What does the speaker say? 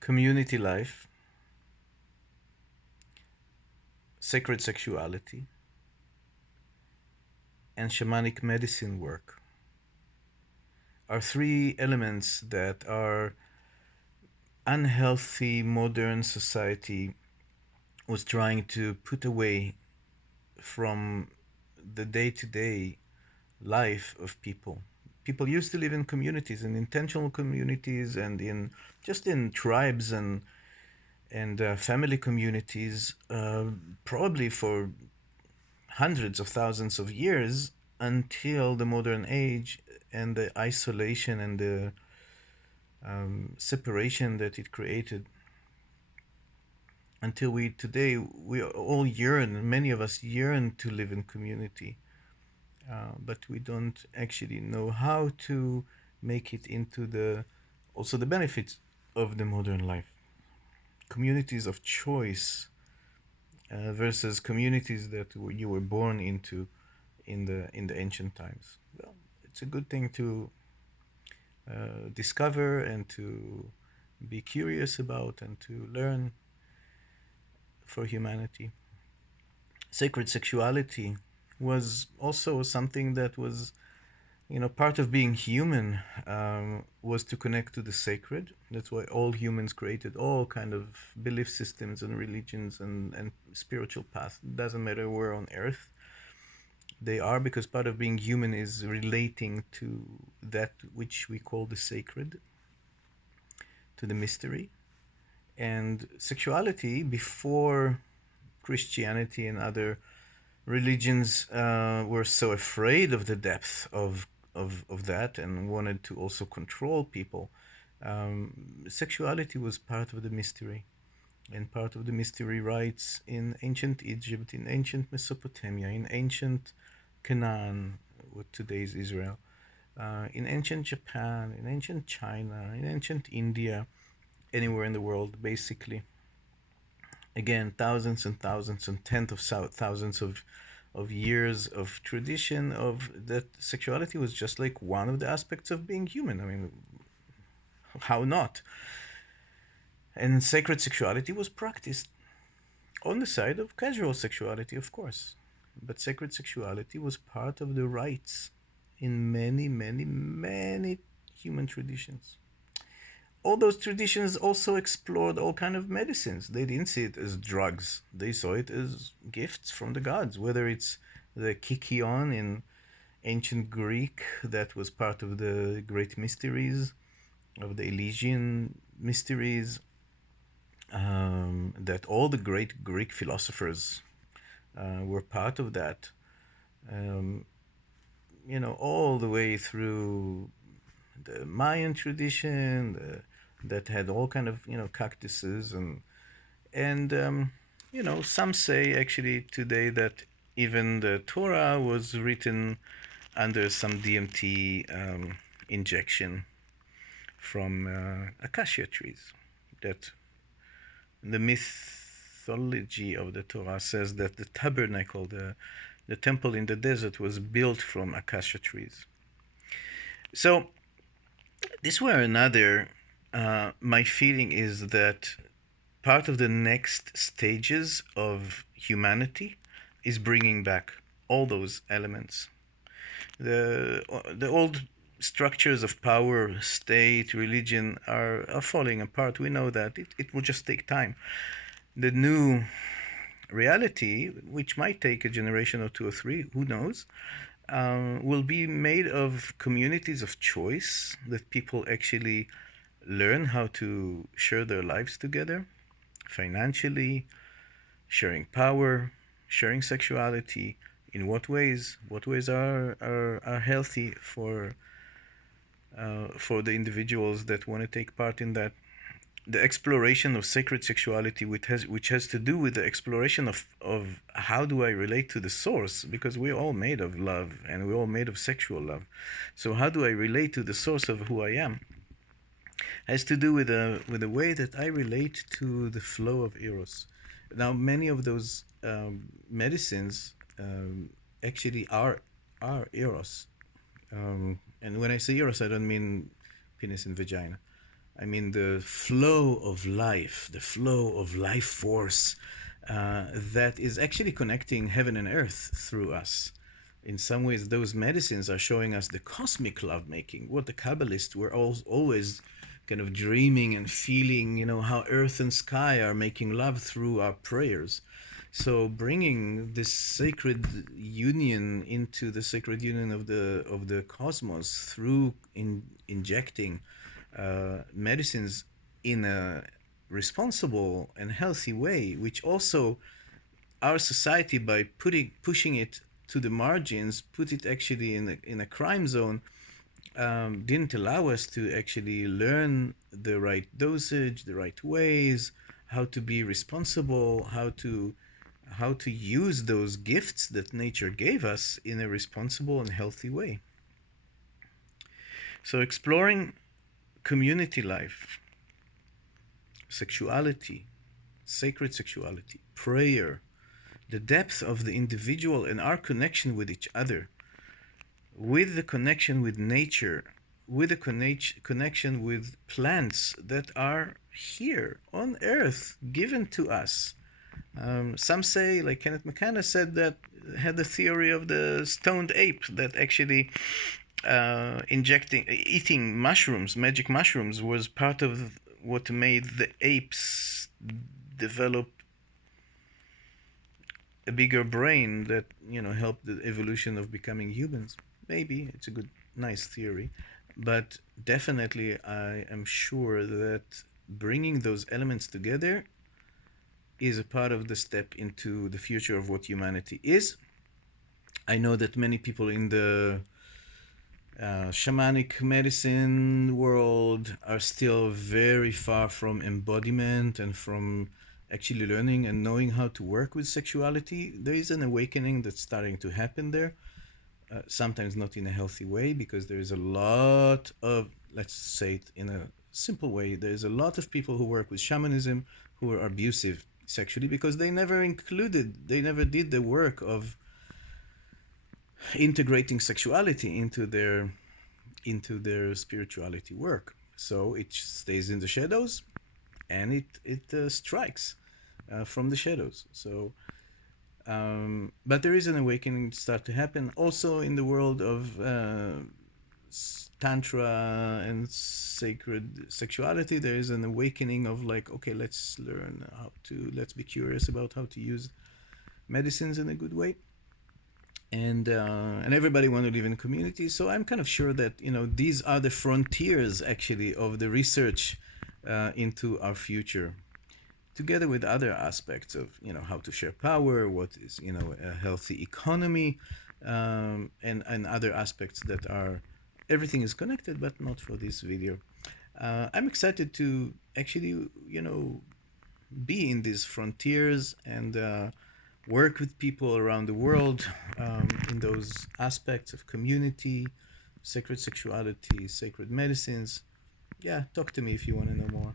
community life, sacred sexuality, and shamanic medicine work are three elements that our unhealthy modern society was trying to put away from the day to day life of people. People used to live in communities, in intentional communities, and in just in tribes and family communities, probably for hundreds of thousands of years until the modern age and the isolation and the separation that it created. Until we today, we all yearn, many of us yearn to live in community, but we don't actually know how to make it into the also the benefits of the modern life. Communities of choice versus communities that you were born into in the ancient times. Well, it's a good thing to discover and to be curious about and to learn for humanity. Sacred sexuality was also something that was, part of being human, was to connect to the sacred. That's why all humans created all kind of belief systems and religions and spiritual paths. It doesn't matter where on earth they are, because part of being human is relating to that which we call the sacred, to the mystery. And sexuality, before Christianity and other religions were so afraid of the depth of that and wanted to also control people, sexuality was part of the mystery. And part of the mystery rites in ancient Egypt, in ancient Mesopotamia, in ancient Canaan, what today is Israel, in ancient Japan, in ancient China, in ancient India, anywhere in the world, basically. Again, thousands and thousands and tens of thousands of years of tradition of that sexuality was just like one of the aspects of being human. I mean, how not? And sacred sexuality was practiced on the side of casual sexuality, of course. But sacred sexuality was part of the rites in many, many, many human traditions. All those traditions also explored all kind of medicines. They didn't see it as drugs. They saw it as gifts from the gods, whether it's the kykeon in ancient Greek that was part of the great mysteries, of the Elysian mysteries, that all the great Greek philosophers were part of that, um, all the way through the Mayan tradition, that had all kind of cactuses and some say actually today that even the Torah was written under some DMT injection from acacia trees. That the mythology of the Torah says that the tabernacle, the temple in the desert, was built from acacia trees. So this were another. My feeling is that part of the next stages of humanity is bringing back all those elements. The old structures of power, state, religion are falling apart. We know that it will just take time. The new reality, which might take a generation or two or three, who knows, will be made of communities of choice that people actually learn how to share their lives together financially, sharing power, sharing sexuality. In what ways? What ways are healthy for the individuals that want to take part in that? The exploration of sacred sexuality, which has to do with the exploration of how do I relate to the source, because we're all made of love and we're all made of sexual love. So how do I relate to the source of who I am? Has to do with the way that I relate to the flow of eros. Now, many of those medicines actually are eros, and when I say eros, I don't mean penis and vagina. I mean, the flow of life, the flow of life force that is actually connecting heaven and earth through us. In some ways, those medicines are showing us the cosmic lovemaking, what the Kabbalists were always kind of dreaming and feeling, how earth and sky are making love through our prayers. So bringing this sacred union into the sacred union of the cosmos through injecting medicines in a responsible and healthy way, which also our society, by pushing it to the margins, put it actually in a crime zone, didn't allow us to actually learn the right dosage, the right ways, how to be responsible, how to use those gifts that nature gave us in a responsible and healthy way. So exploring community life, sexuality, sacred sexuality, prayer, the depth of the individual and our connection with each other, with the connection with nature, with the connection with plants that are here on earth, given to us. Some say, like Kenneth McKenna said, that had the theory of the stoned ape, that actually eating mushrooms, magic mushrooms, was part of what made the apes develop a bigger brain that helped the evolution of becoming humans. Maybe it's a good, nice theory, but definitely I am sure that bringing those elements together is a part of the step into the future of what humanity is. I know that many people in the shamanic medicine world are still very far from embodiment and from actually learning and knowing how to work with sexuality. There is an awakening that's starting to happen there. Sometimes not in a healthy way, because there is a lot of, let's say it in a simple way, there's a lot of people who work with shamanism who are abusive sexually because they never did the work of integrating sexuality into their spirituality work. So it stays in the shadows, and it strikes from the shadows. So but there is an awakening start to happen also in the world of tantra and sacred sexuality. There is an awakening of like, okay, let's be curious about how to use medicines in a good way, and everybody want to live in community. So I'm kind of sure that these are the frontiers actually of the research into our future, together with other aspects of how to share power, what is a healthy economy, and other aspects that are, everything is connected, but not for this video. I'm excited to actually be in these frontiers and work with people around the world in those aspects of community, sacred sexuality, sacred medicines. Yeah, talk to me if you want to know more.